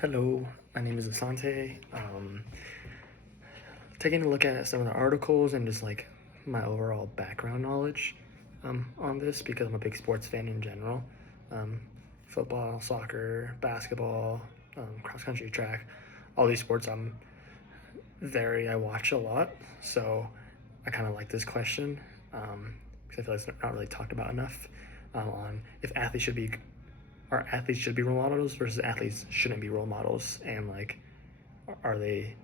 Hello, my name is Asante. Taking a look at some of the articles and just like my overall background knowledge on this because I'm a big sports fan in general. Um, Football, soccer, basketball, cross country, track, all these sports I watch a lot. So I kind of like this question because I feel like it's not really talked about enough on if athletes should be role models versus athletes shouldn't be role models, and like are they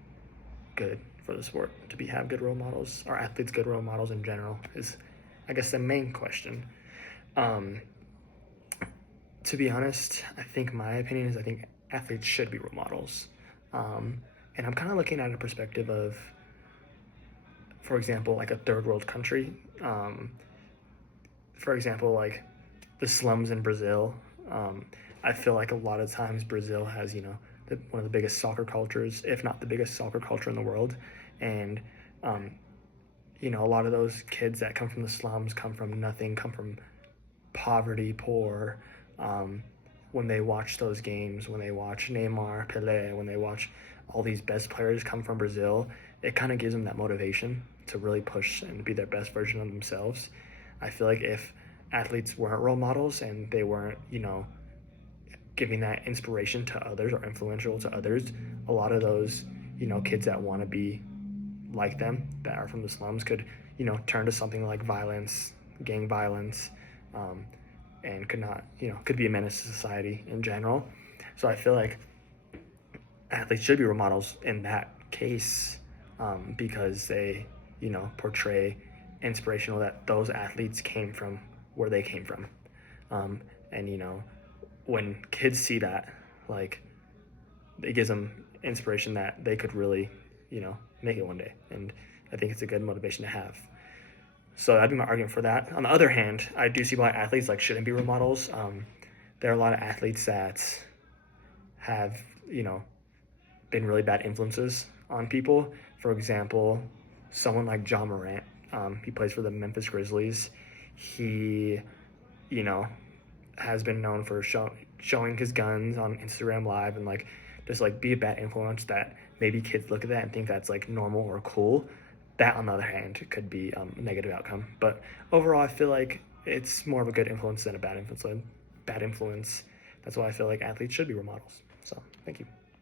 good for the sport to be have good role models? Are athletes good role models in general is I guess the main question. um to be honest, I think my opinion is I think athletes should be role models. And I'm kind of looking at a perspective of, for example, like a third world country. For example, like the slums in Brazil. Um, I feel like a lot of times Brazil has, one of the biggest soccer cultures, if not the biggest soccer culture in the world. And, um, a lot of those kids that come from the slums come from nothing, come from poverty, poor. Um, when they watch those games, when they watch Neymar, Pele, when they watch all these best players come from Brazil, it kind of gives them that motivation to really push and be their best version of themselves. I feel like if athletes weren't role models and they weren't, giving that inspiration to others or influential to others, a lot of those, kids that want to be like them that are from the slums could, turn to something like violence, gang violence, um, and could be a menace to society in general. So I feel like athletes should be role models in that case, because they, portray inspirational that those athletes came from where they came from. And, when kids see that, like, it gives them inspiration that they could really, make it one day. And I think it's a good motivation to have. So that'd be my argument for that. On the other hand, I do see why athletes like shouldn't be role models. There are a lot of athletes that have, been really bad influences on people. For example, someone like John Morant. He plays for the Memphis Grizzlies. He, you know, has been known for showing his guns on Instagram Live and like just like be a bad influence that maybe kids look at that and think that's like normal or cool. That, on the other hand, could be a negative outcome. But overall, I feel like it's more of a good influence than a bad influence. Bad influence. That's why I feel like athletes should be role models. So, thank you.